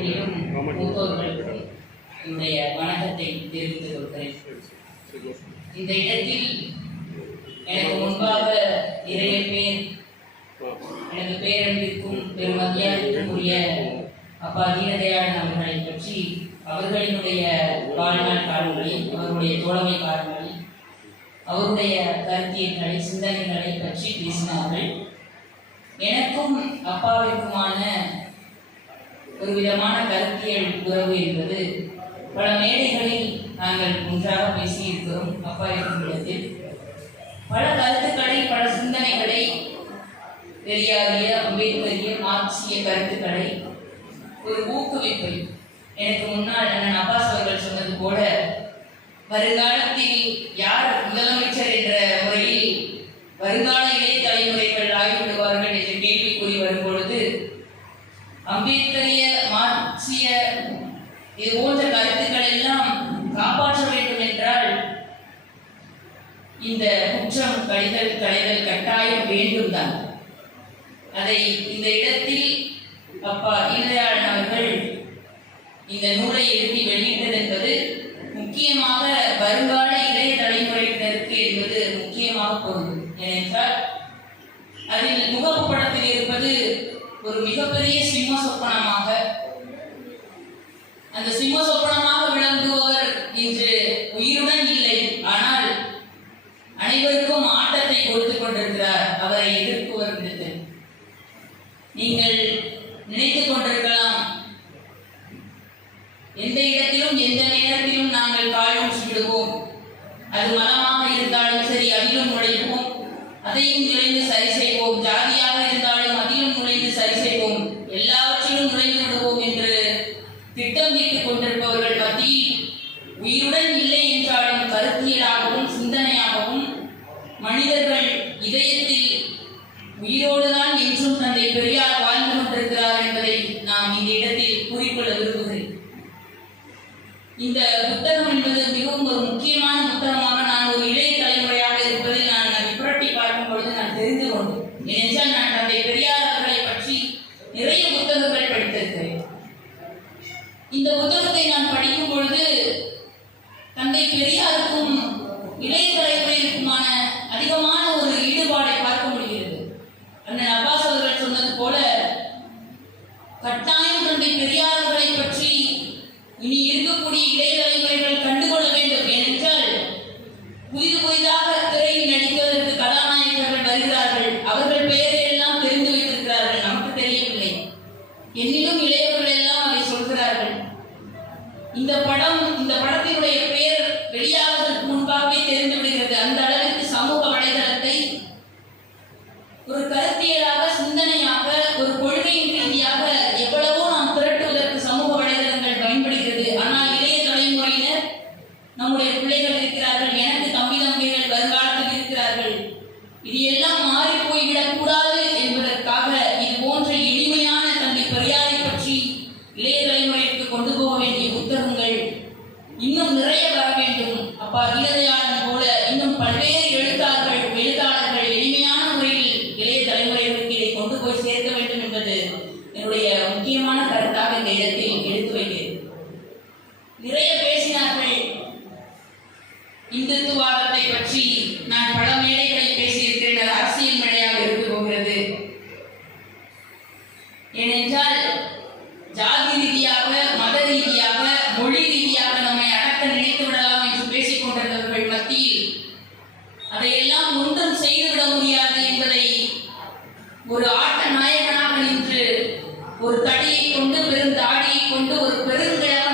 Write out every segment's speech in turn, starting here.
மூத்தோர்களுக்கும் என்னுடைய வணக்கத்தை தெரிவித்துக் கொள்கிறேன். இந்த இடத்தில் எனக்கு முன்பாக நிறைய பேர் எனது பேரன்பிற்கும் பெரும் மரியாதைக்கும் உரிய அப்பா தீனதயாளன் அவர்களை பற்றி அவர்களினுடைய வாழ்நாள் காலங்களில் அவருடைய தோழமை காலங்களில் அவருடைய கருத்தியல்களை சிந்தனைகளை பற்றி பேசினார்கள். எனக்கும் அப்பாவிற்குமான ஒரு விதமான கருத்தியல் உறவு என்பது பல மேடைகளில் நாங்கள் ஒன்றாக பேசியிருக்கிறோம் அப்பா இருக்கும் இடத்தில் பல கருத்துக்களை பல சிந்தனைகளை பெரியாரிய அம்பேத்கரிய மார்க்சிய கருத்துக்களை ஒரு ஊக்குவிப்பை. எனக்கு முன்னால் அண்ணன் அப்பாஸ் அவர்கள் சொன்னது போல வருங்காலத்தில் யார் முதலமைச்சர் என்ற முறையில் வருங்கால இளைய தலைமுறைகள் ஆகிவிடுவார்கள் என்ற கேள்விக்குறி வரும் பொழுது அம்பேத்கரிய மார்க்சிய இது போன்ற கருத்துக்கள் எல்லாம் காப்பாற்ற வேண்டும் என்றால் இந்த குற்றம் கழிதல் களைதல் கட்டாயம் வேண்டும் தான் அதை இந்த இடத்தில் அப்பா இளையாளன் அவர்கள் இந்த நூலை எழுதி வெளியிட்டது என்பது முக்கியமாக வருங்கால இளைய தலைமுறையினருக்கு என்பது முக்கியமாக பொருள் ஏனென்றால் அதில் முகப்பு படத்தில் இருப்பது ஒரு மிகப்பெரிய சிம்ம சொப்பனமாக அந்த சிம்ம சொப்பனமாக விளங்குபவர் இன்று உயிருடன் இல்லை. ஆனால் அனைவருக்கும் ஆட்டத்தை கொடுத்துக் கொண்டிருக்கிறார். அவரை எதிர்ப்பவர் நீங்கள் அது மனமாக இருந்தாலும் சரி அதிலும் நுழைப்போம் அதையும் நுழைந்து சரி செய்வோம். ஜாதியாக இருந்தாலும் அதிலும் நுழைந்து சரி செய்வோம். எல்லாவற்றிலும் நுழைந்து விடுவோம் என்று திட்டம் வீட்டுக் கொண்டிருப்பவர்கள் மத்தியில் உயிருடன் இல்லை என்றாலும் கருத்தியலாகவும் சிந்தனையாகவும் மனிதர்கள் இதயத்தில் உயிரோடுதான் என்றும் தந்தை பெரியார் வாழ்ந்து கொண்டிருக்கிறார் என்பதை நாம் இந்த இடத்தில் கூறிக்கொள்ள விரும்புகிறேன் இந்த புத்தகம் என்பது மிகவும் ஒரு முக்கியமான புத்தகமாக நான் ஒரு இளைய தலைமுறையாக இருப்பதில் நான் அதை புரட்டி பார்க்கும் பொழுது நான் தெரிந்து கொண்டேன் ஏனென்றால் நான் தந்தை பெரியார் அவர்களை பற்றி நிறைய புத்தகங்கள் படித்திருக்கிறேன். இந்த புத்தகத்தை நான் படிக்கும் பொழுது தந்தை பெரியாருக்கும் இளைய என்னுடைய முக்கியமான கருத்தாக இந்த இடத்தில் எடுத்து வைக்கிறேன். நிறைய பேசினார்கள். இந்துத்துவாதத்தை பற்றி நான் பல மேடைகளில் பேசியிருக்கிறேன். அது அரசியல் மேடையாக இருக்க போகிறது. ஏனென்றால் ஜாதி ரீதியாக மத ரீதியாக மொழி ரீதியாக நம்மை அடக்க நினைத்து விடலாம் என்று பேசிக் கொண்டிருந்தவர்கள் மத்தியில் அதையெல்லாம் ஒன்றும் செய்துவிட முடியாது என்பதை ஒரு ஆட்ட நாயகனாக நின்று ஒரு தடியை கொண்டு பெரும் தாடியை கொண்டு ஒரு பெருங்கிழவனாக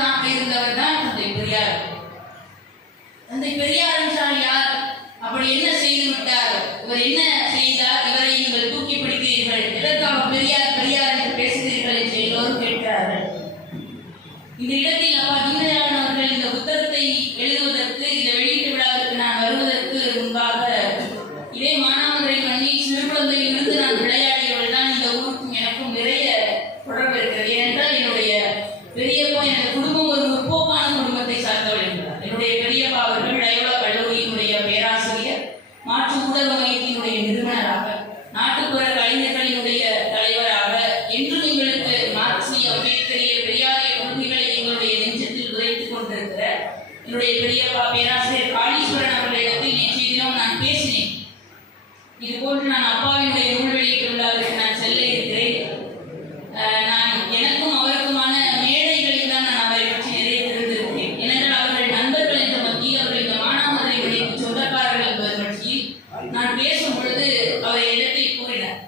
நான் பேசும் பொழுது அவர் இடத்தை கூறினார்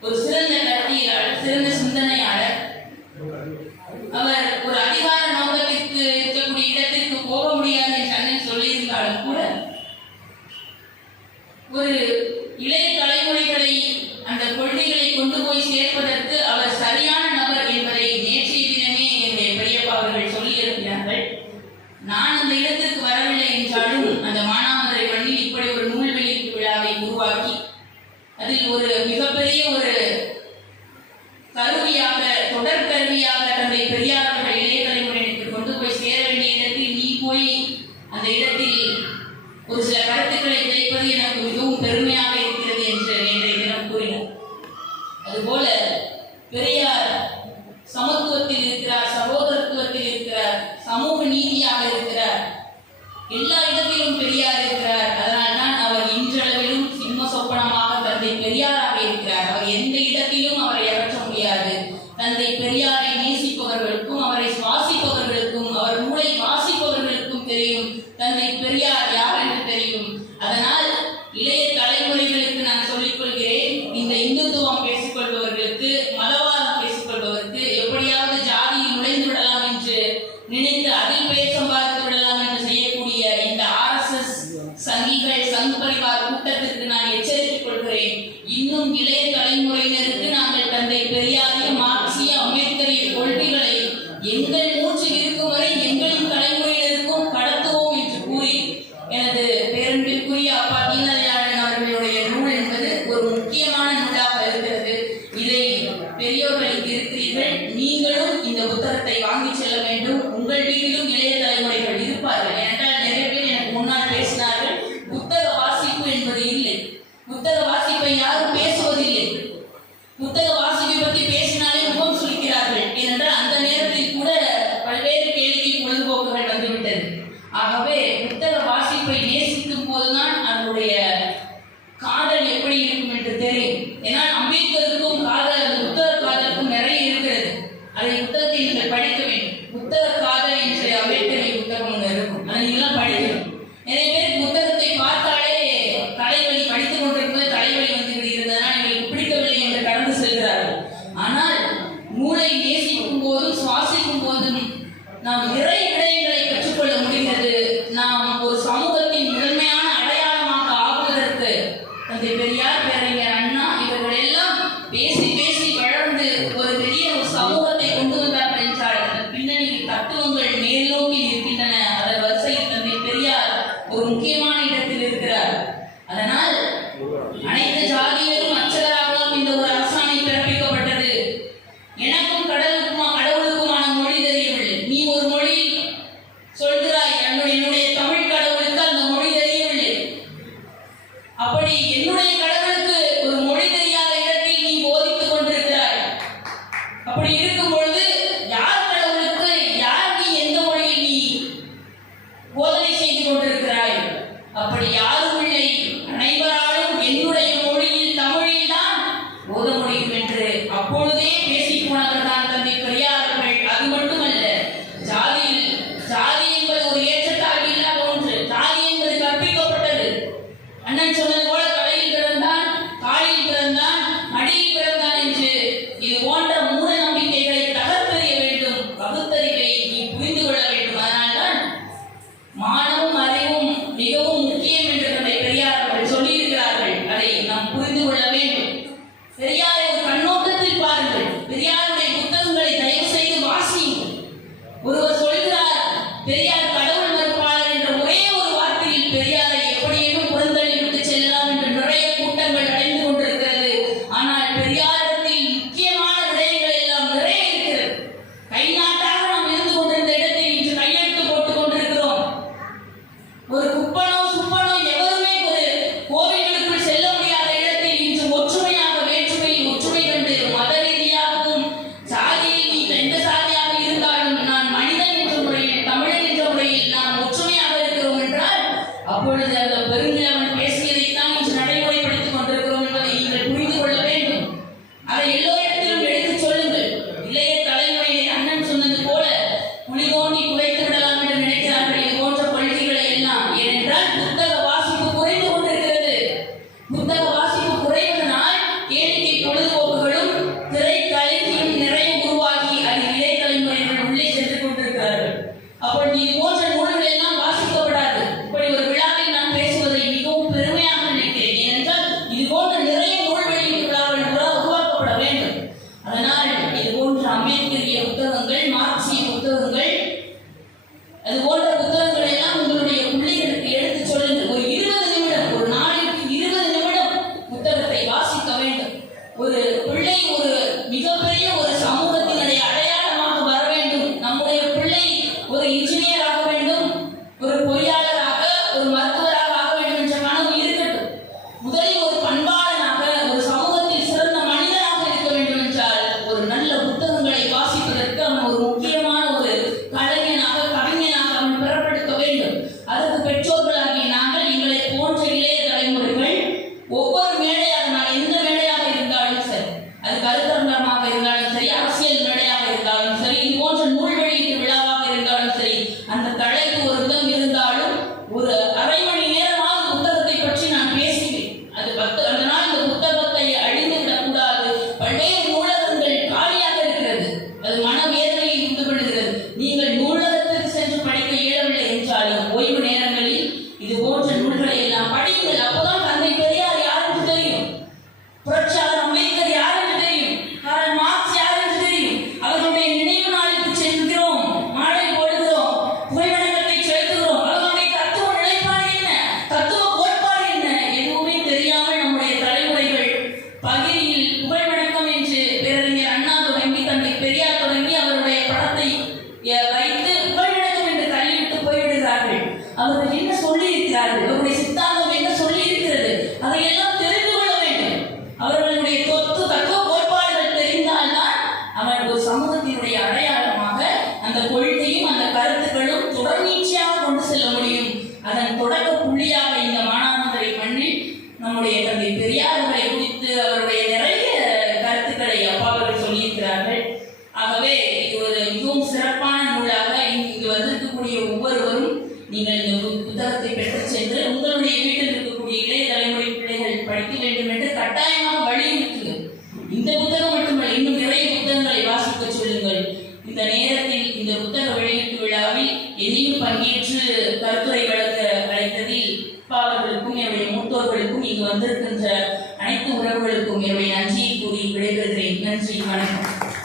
ஒரு சிறந்த கல்வியாளர் சிறந்த சிந்தனையாளர். அவர் ஒரு அதிகார நோக்கத்திற்கு இருக்கக்கூடிய இடத்திற்கு போக முடியாது என்று சொல்லியிருந்தாலும் கூட ஒரு இளைய தலைமுறைகளை அந்த கொள்கைகளை கொண்டு போய் சேர்ப்பதற்கு அவர் சரியான நபர் என்பதை நேற்றைய தினமே என்னுடைய பெரியப்பா அவர்கள் சொல்லி நான் மிகப்பெரிய ஒரு கருவியாக தொடர் கருவியாக தன்னுடைய பெரியார் அவர்கள் இளைய தலைமுறையினருக்கு கொண்டு போய் சேர வேண்டிய இடத்தில் நீ போய் அந்த இடத்தில் ஒரு சில கருத்துக்களை கிடைப்பது எனக்கு மிகவும் பெருமையாக இருக்கிறது என்று நேற்றைய தினம் கூறினார். அதுபோல பெரியார் நீங்கள் இந்த புத்தகத்தை பெற்று சென்று உங்களுடைய வீட்டில் இருக்கும்